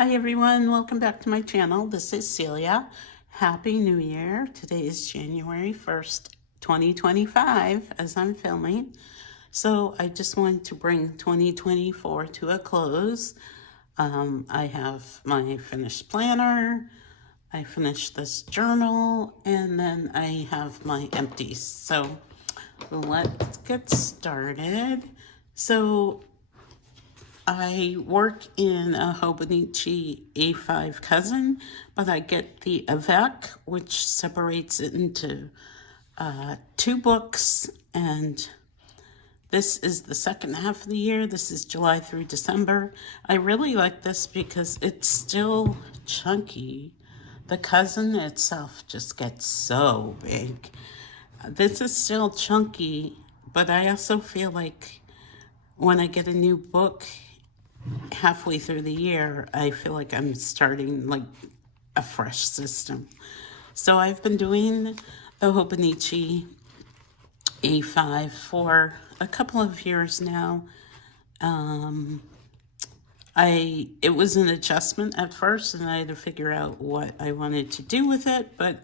Hi everyone, welcome back to my channel. This is Celia. Happy New Year. Today is January 1st, 2025 as I'm filming. So I just wanted to bring 2024 to a close. I have my finished planner, I finished this journal, and then I have my empties. So let's get started. So I work in a Hobonichi A5 cousin, but I get the Avec, which separates it into two books, and this is the second half of the year. This is July through December. I really like this because it's still chunky. The cousin itself just gets so big. This is still chunky, but I also feel like when I get a new book halfway through the year, I feel like I'm starting like a fresh system. So I've been doing the Hobonichi A5 for a couple of years now. It was an adjustment at first, and I had to figure out what I wanted to do with it, but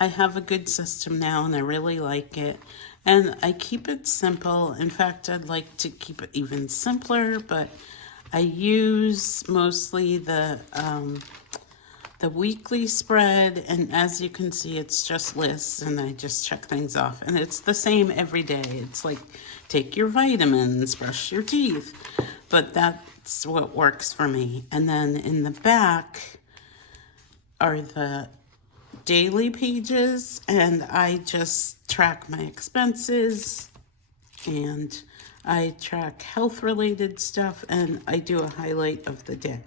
I have a good system now and I really like it. And I keep it simple. In fact, I'd like to keep it even simpler, but I use mostly the weekly spread, and as you can see, it's just lists, and I just check things off. And it's the same every day. It's like, take your vitamins, brush your teeth. But that's what works for me. And then in the back are the daily pages, and I just track my expenses, and I track health related stuff, and I do a highlight of the day.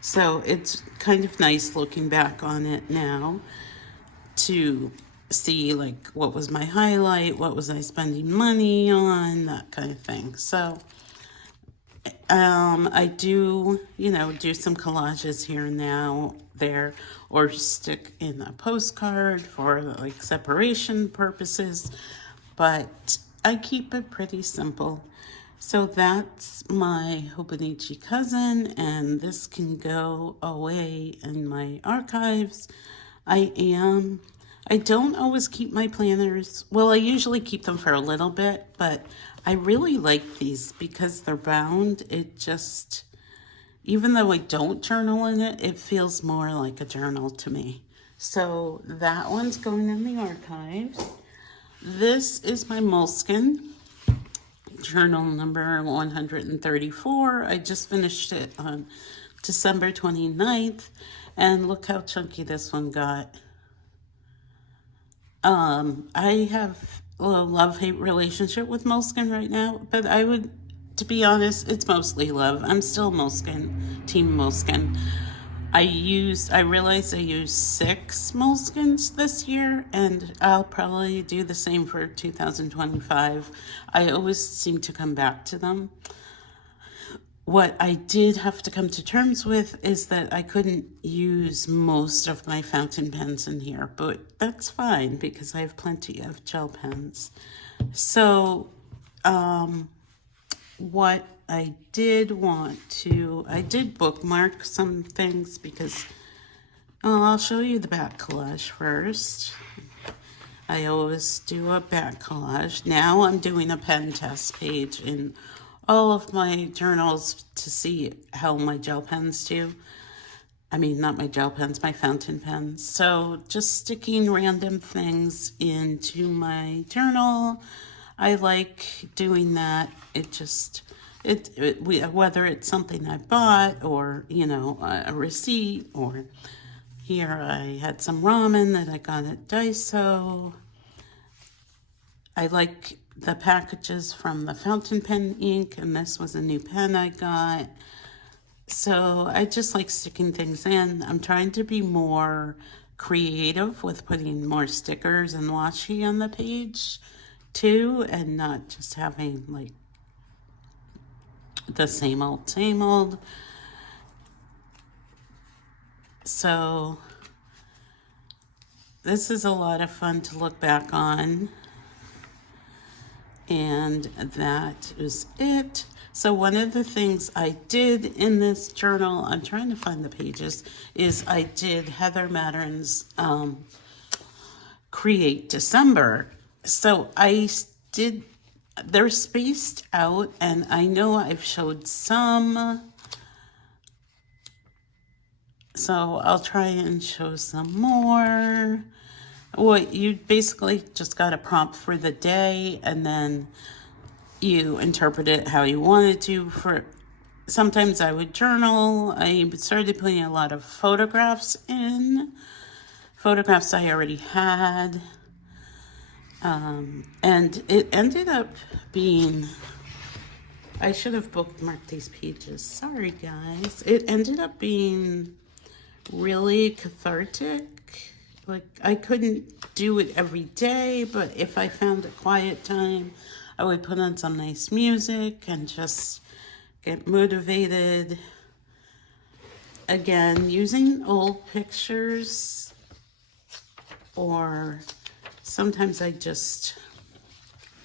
So it's kind of nice looking back on it now to see like what was my highlight, what was I spending money on, that kind of thing. So I do, do some collages here and now, there, or stick in a postcard for like separation purposes, but I keep it pretty simple. So that's my Hobonichi cousin, and this can go away in my archives. I don't always keep my planners. Well, I usually keep them for a little bit, but I really like these because they're bound. It just, even though I don't journal in it, it feels more like a journal to me. So that one's going in the archives. This is my Moleskine journal number 134. I just finished it on December 29th, and look how chunky this one got. I have a love-hate relationship with Moleskine right now, but to be honest, it's mostly love. I'm still Moleskine, Team Moleskine. I realized I used 6 Moleskines this year, and I'll probably do the same for 2025. I always seem to come back to them. What I did have to come to terms with is that I couldn't use most of my fountain pens in here, but that's fine because I have plenty of gel pens. So, what I did I did bookmark some things because, I'll show you the back collage first. I always do a back collage. Now I'm doing a pen test page in all of my journals to see how my gel pens do. I mean, not my gel pens, my fountain pens. So just sticking random things into my journal. I like doing that. Whether it's something I bought or, a receipt, or here I had some ramen that I got at Daiso. I like the packages from the fountain pen ink, and this was a new pen I got. So I just like sticking things in. I'm trying to be more creative with putting more stickers and washi on the page too, and not just having like the same old, same old. So this is a lot of fun to look back on. And that is it. So one of the things I did in this journal, I'm trying to find the pages, is I did Heather Mattern's Create December. So did, they're spaced out, and I know I've showed some, so I'll try and show some more. Well, you basically just got a prompt for the day, and then you interpret it how you wanted to. Sometimes I would journal. I started putting a lot of photographs in, photographs I already had. And it ended up being, I should have bookmarked these pages. Sorry, guys. It ended up being really cathartic. Like, I couldn't do it every day, but if I found a quiet time, I would put on some nice music and just get motivated. Again, using old pictures, or sometimes I just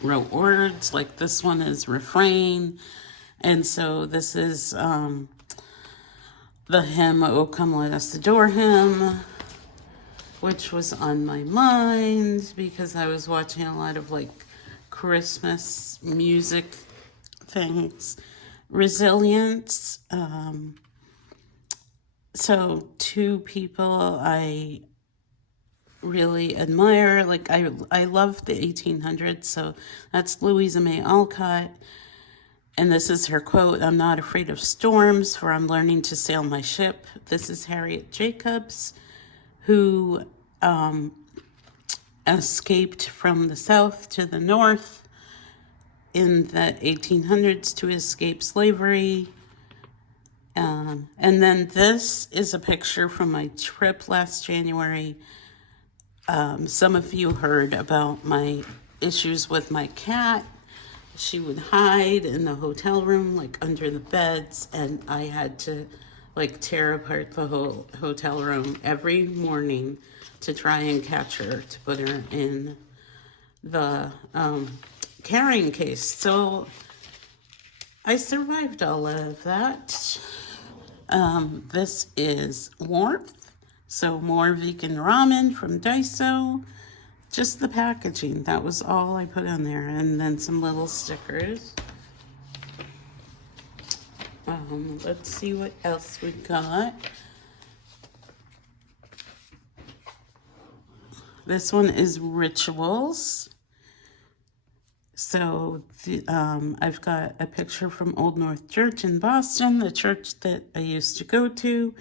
wrote words, like this one is refrain. And so this is the hymn, "O Come Let Us Adore Him," which was on my mind because I was watching a lot of like Christmas music things. Resilience. So two people I really admire, like I love the 1800s, so that's Louisa May Alcott. And this is her quote: "I'm not afraid of storms, for I'm learning to sail my ship." This is Harriet Jacobs, who escaped from the South to the North in the 1800s to escape slavery. And then this is a picture from my trip last January. Some of you heard about my issues with my cat. She would hide in the hotel room, like under the beds, and I had to like tear apart the whole hotel room every morning to try and catch her, to put her in the carrying case. So I survived all of that. This is warmth. So more vegan ramen from Daiso. Just the packaging, that was all I put on there. And then some little stickers. Let's see what else we got. This one is rituals. So I've got a picture from Old North Church in Boston, the church that I used to go to.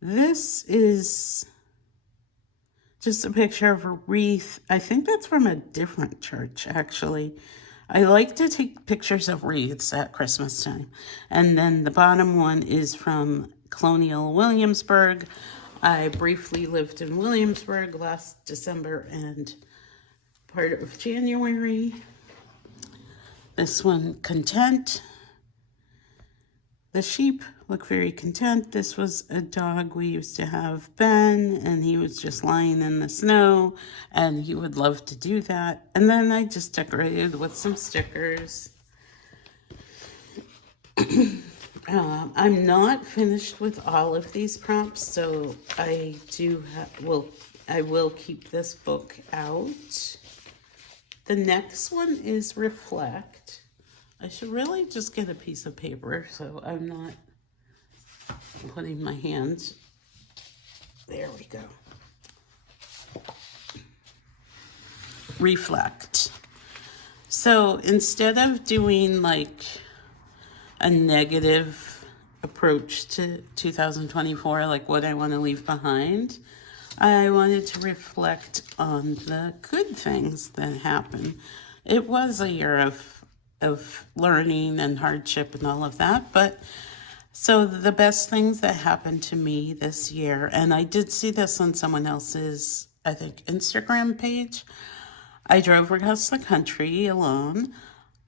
This is just a picture of a wreath. I think that's from a different church, actually. I like to take pictures of wreaths at Christmas time. And then the bottom one is from Colonial Williamsburg. I briefly lived in Williamsburg last December and part of January. This one, content. The sheep look very content. This was a dog we used to have, Ben, and he was just lying in the snow, and he would love to do that. And then I just decorated with some stickers. I'm not finished with all of these prompts, so I will keep this book out. The next one is reflect. I should really just get a piece of paper so I'm not putting my hands. There we go. Reflect. So instead of doing like a negative approach to 2024, like what I want to leave behind, I wanted to reflect on the good things that happened. It was a year of learning and hardship and all of that, but so the best things that happened to me this year, and I did see this on someone else's, I think, Instagram page. I drove across the country alone.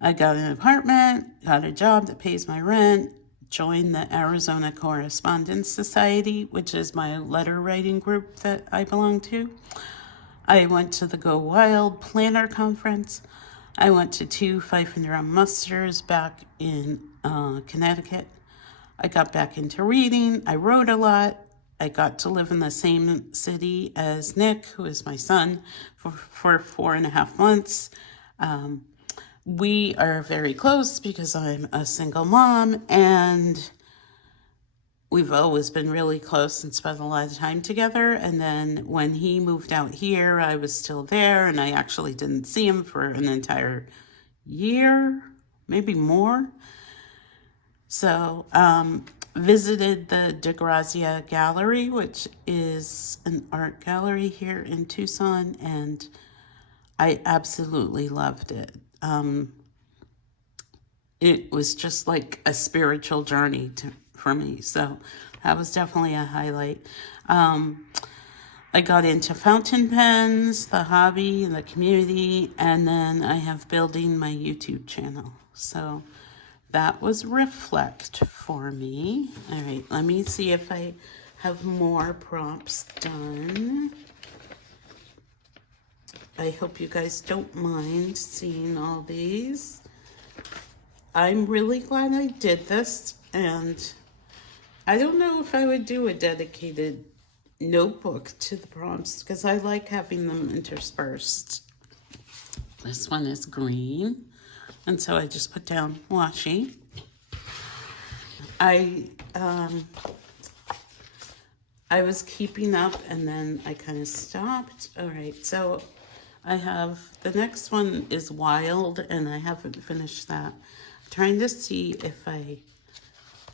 I got an apartment, got a job that pays my rent, joined the Arizona Correspondence Society, which is my letter writing group that I belong to. I went to the Go Wild Planner Conference. I went to 2 Fife and Drum musters back in Connecticut. I got back into reading. I wrote a lot. I got to live in the same city as Nick, who is my son, for 4.5 months. We are very close because I'm a single mom, and we've always been really close and spent a lot of time together. And then when he moved out here, I was still there, and I actually didn't see him for an entire year, maybe more. So, visited the DeGrazia Gallery, which is an art gallery here in Tucson, and I absolutely loved it. It was just like a spiritual journey for me, so that was definitely a highlight. I got into fountain pens, the hobby, and the community, and then I have building my YouTube channel. So that was Reflect for me. All right, let me see if I have more prompts done. I hope you guys don't mind seeing all these. I'm really glad I did this, and I don't know if I would do a dedicated notebook to the prompts because I like having them interspersed. This one is green, and so I just put down washi. I was keeping up, and then I kind of stopped. All right, so I have, the next one is Wild, and I haven't finished that. Trying to see if I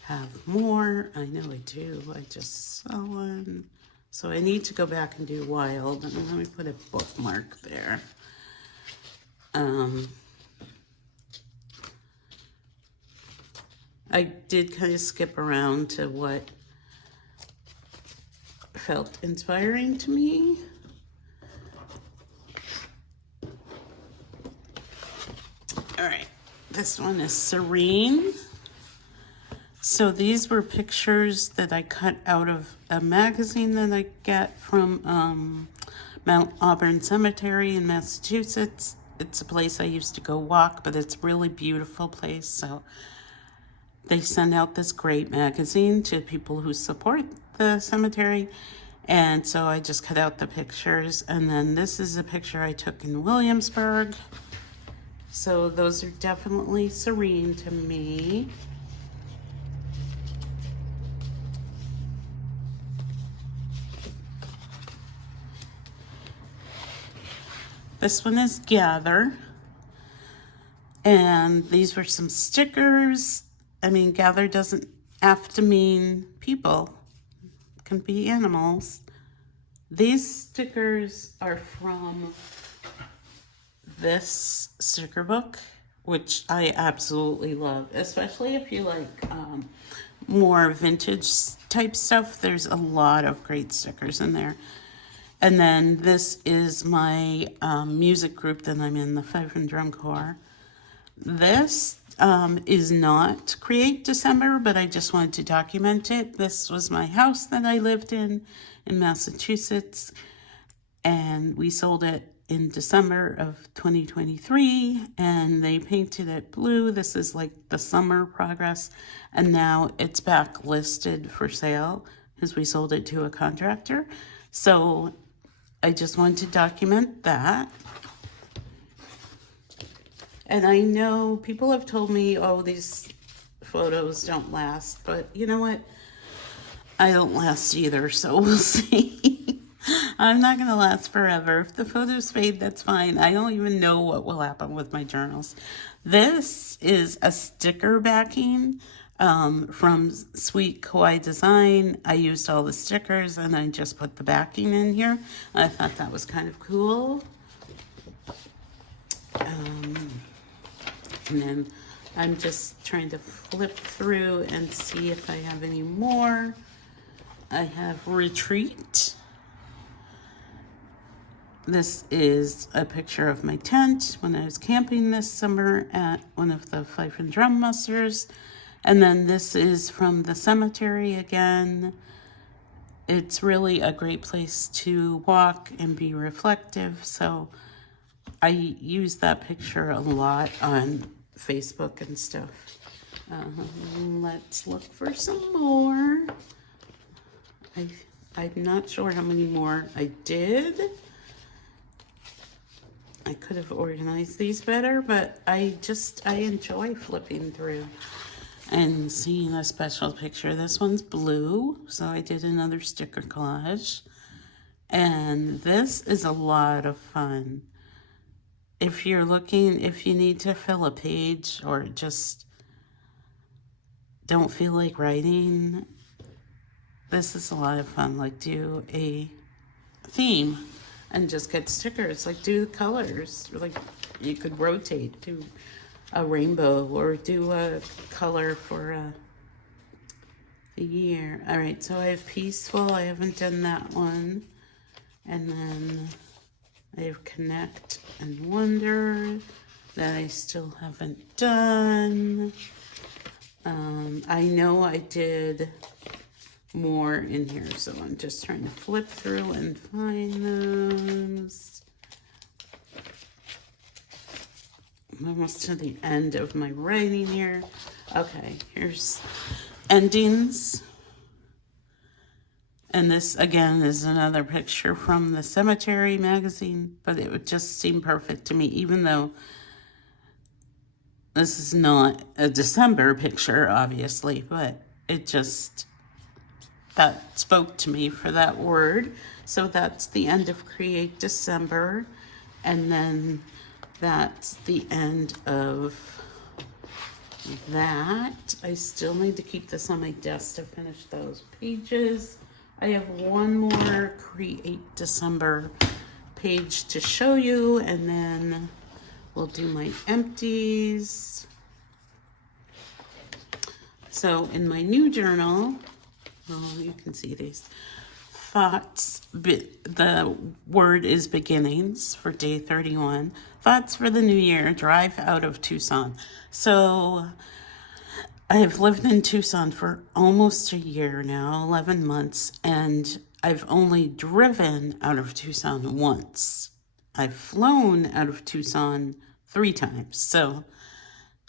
have more. I know I do. I just saw one. So I need to go back and do Wild. And let me put a bookmark there. I did kind of skip around to what felt inspiring to me. All right. This one is Serene. So these were pictures that I cut out of a magazine that I get from Mount Auburn Cemetery in Massachusetts. It's a place I used to go walk, but it's a really beautiful place. So they send out this great magazine to people who support the cemetery. And so I just cut out the pictures. And then this is a picture I took in Williamsburg. So those are definitely serene to me. This one is Gather. And these were some stickers. I mean, gather doesn't have to mean people. It can be animals. These stickers are from this sticker book, which I absolutely love, especially if you like more vintage type stuff. There's a lot of great stickers in there. And then this is my music group that I'm in, the Fife and Drum Corps. This is not Create December, but I just wanted to document it. This was my house that I lived in Massachusetts, and we sold it in December of 2023, and they painted it blue. This is like the summer progress, and now it's back listed for sale because we sold it to a contractor. So I just wanted to document that. And I know people have told me, oh, these photos don't last, but you know what? I don't last either, so we'll see. I'm not going to last forever. If the photos fade, that's fine. I don't even know what will happen with my journals. This is a sticker backing from Sweet Kawaii Design. I used all the stickers and I just put the backing in here. I thought that was kind of cool. And then I'm just trying to flip through and see if I have any more. I have Retreat. This is a picture of my tent when I was camping this summer at one of the Fife and Drum musters. And then this is from the cemetery again. It's really a great place to walk and be reflective. So I use that picture a lot on Facebook and stuff. Let's look for some more. I'm not sure how many more I did. I could have organized these better, but I enjoy flipping through and seeing a special picture. This one's blue, so I did another sticker collage. And this is a lot of fun. If you need to fill a page or just don't feel like writing, this is a lot of fun. Like, do a theme and just get stickers. Like, do the colors. Like, you could rotate, do a rainbow or do a color for the year. All right, so I have peaceful. I haven't done that one. And then I have connect and wonder that I still haven't done. I know I did more in here, so I'm just trying to flip through and find those. I'm almost to the end of my writing here. Okay, here's endings. And this, again, is another picture from the Cemetery magazine, but it would just seem perfect to me, even though this is not a December picture, obviously, but it just, that spoke to me for that word. So that's the end of Create December, and then that's the end of that. I still need to keep this on my desk to finish those pages. I have one more Create December page to show you, and then we'll do my empties. So in my new journal, well, you can see these thoughts. The word is beginnings for day 31. Thoughts for the new year, drive out of Tucson. So I have lived in Tucson for almost a year now, 11 months, and I've only driven out of Tucson once. I've flown out of Tucson 3 times. So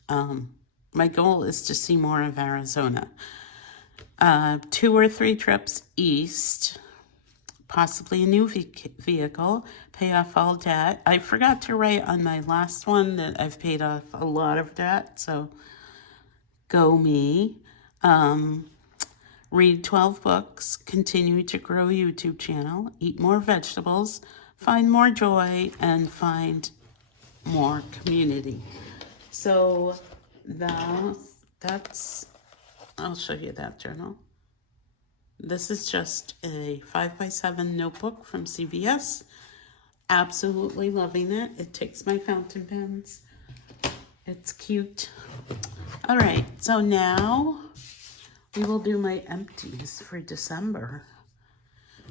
my goal is to see more of Arizona. 2 or 3 trips east, possibly a new vehicle, pay off all debt. I forgot to write on my last one that I've paid off a lot of debt, so go me. Read 12 books, continue to grow YouTube channel, eat more vegetables, find more joy, and find more community. So that's I'll show you that journal. This is just a 5x7 notebook from CVS. Absolutely loving it. It takes my fountain pens. It's cute. All right, so now we will do my empties for December,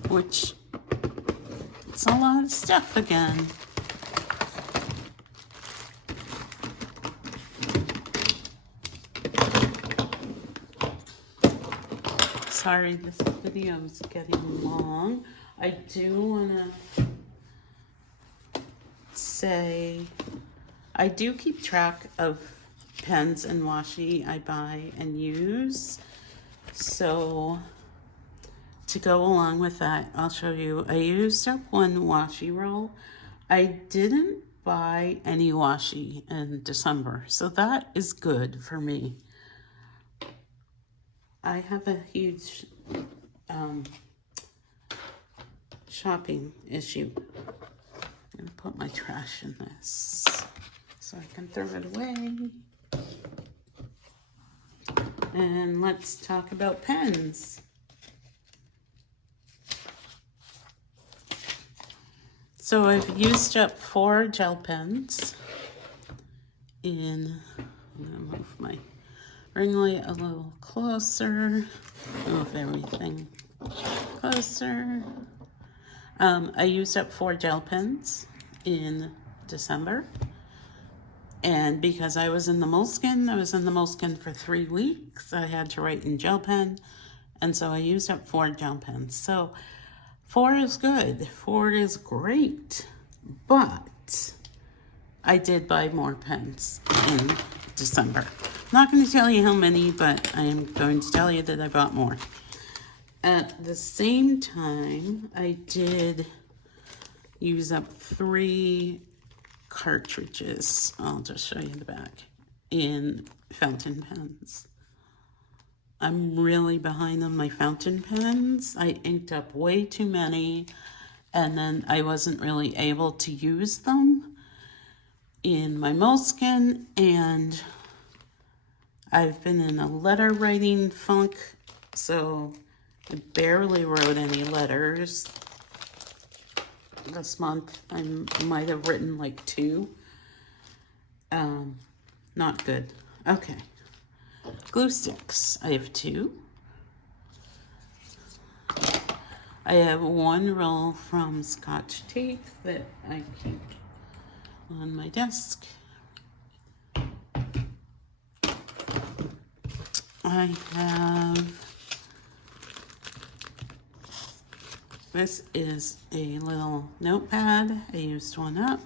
which it's a lot of stuff again. Sorry, this video is getting long. I do want to say I do keep track of pens and washi I buy and use. So to go along with that, I'll show you. I used up one washi roll. I didn't buy any washi in December, so that is good for me. I have a huge shopping issue. I'm gonna put my trash in this so I can throw it away. And let's talk about pens. So I've used up 4 gel pens I'm gonna move my ring light a little closer, move everything closer. I used up 4 gel pens in December. And because I was in the moleskin for 3 weeks. I had to write in gel pen. And so I used up 4 gel pens. So 4 is good. 4 is great. But I did buy more pens in December. I'm not going to tell you how many, but I am going to tell you that I bought more. At the same time, I did use up 3 cartridges. I'll just show you the back in fountain pens. I'm really behind on my fountain pens. I inked up way too many, and then I wasn't really able to use them in my moleskin, and I've been in a letter writing funk, so I barely wrote any letters this month. I might have written like 2. Not good. Okay. Glue sticks. I have 2. I have 1 roll from Scotch tape that I keep on my desk. I have, this is a little notepad. I used one up.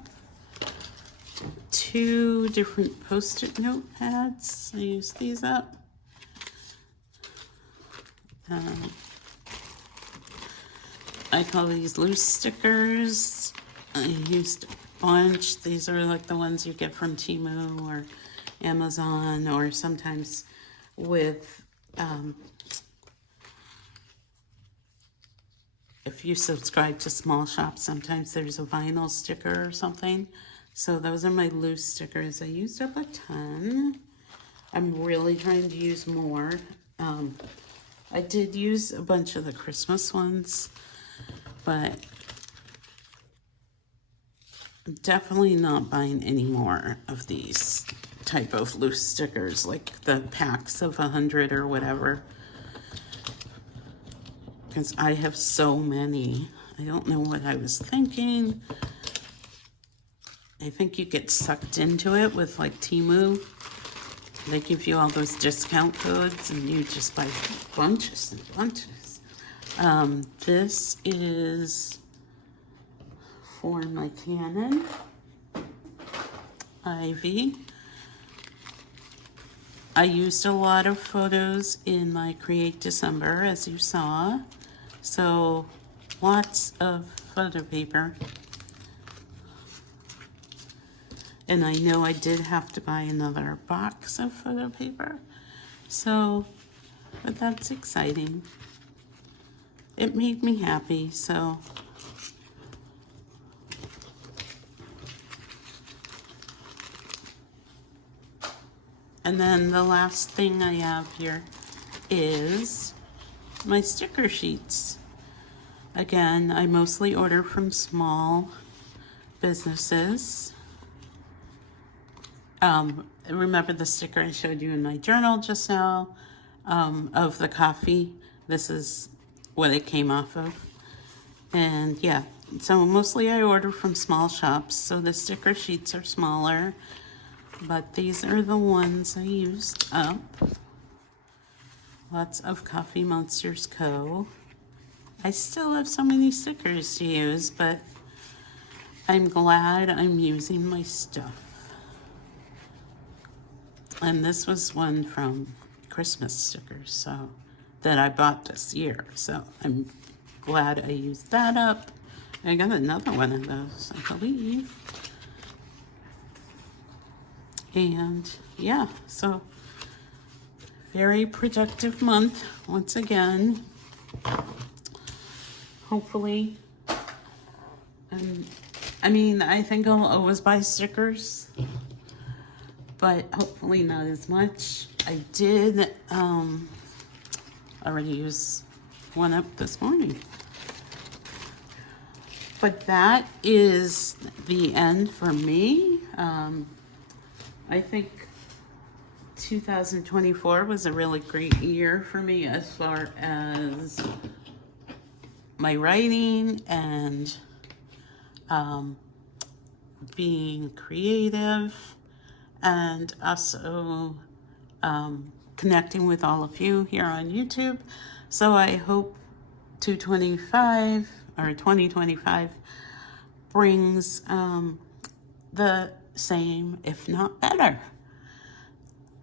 2 different Post-it notepads. I used these up. I call these loose stickers. I used a bunch. These are like the ones you get from Temu or Amazon, or sometimes with, if you subscribe to small shops, sometimes there's a vinyl sticker or something. So those are my loose stickers. I used up a ton. I'm really trying to use more. I did use a bunch of the Christmas ones, but I'm definitely not buying any more of these type of loose stickers, like the packs of 100 or whatever, because I have so many. I don't know what I was thinking. I think you get sucked into it with like Temu. They give you all those discount codes and you just buy bunches and bunches. This is for my Canon Ivy. I used a lot of photos in my Create December, as you saw. So lots of photo paper. And I know I did have to buy another box of photo paper. So, but that's exciting. It made me happy, so. And then the last thing I have here is my sticker sheets. Again, I mostly order from small businesses. Remember the sticker I showed you in my journal just now of the coffee? This is what it came off of. And yeah, so mostly I order from small shops, so the sticker sheets are smaller, but these are the ones I used up. Lots of Coffee Monsters Co. I still have so many stickers to use, but I'm glad I'm using my stuff. And this was one from Christmas stickers, so that I bought this year. So I'm glad I used that up. I got another one of those, I believe. And yeah, so very productive month once again. Hopefully, I think I'll always buy stickers, but hopefully not as much. I did already use one up this morning. But that is the end for me. I think 2024 was a really great year for me as far as my writing and being creative, and also connecting with all of you here on YouTube. So I hope 2025 brings the same, if not better.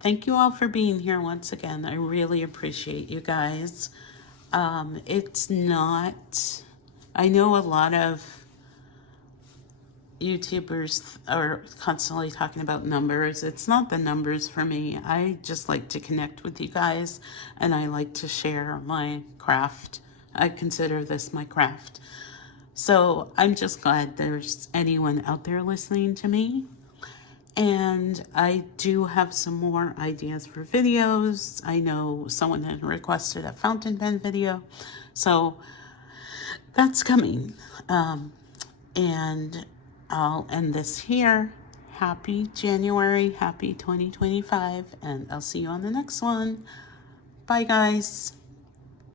Thank you all for being here once again. I really appreciate you guys. It's not, I know a lot of YouTubers are constantly talking about numbers. It's not the numbers for me. I just like to connect with you guys, and I like to share my craft. I consider this my craft. So I'm just glad there's anyone out there listening to me. And I do have some more ideas for videos. I know someone had requested a fountain pen video, so that's coming. And I'll end this here. Happy January, happy 2025, and I'll see you on the next one. Bye, guys.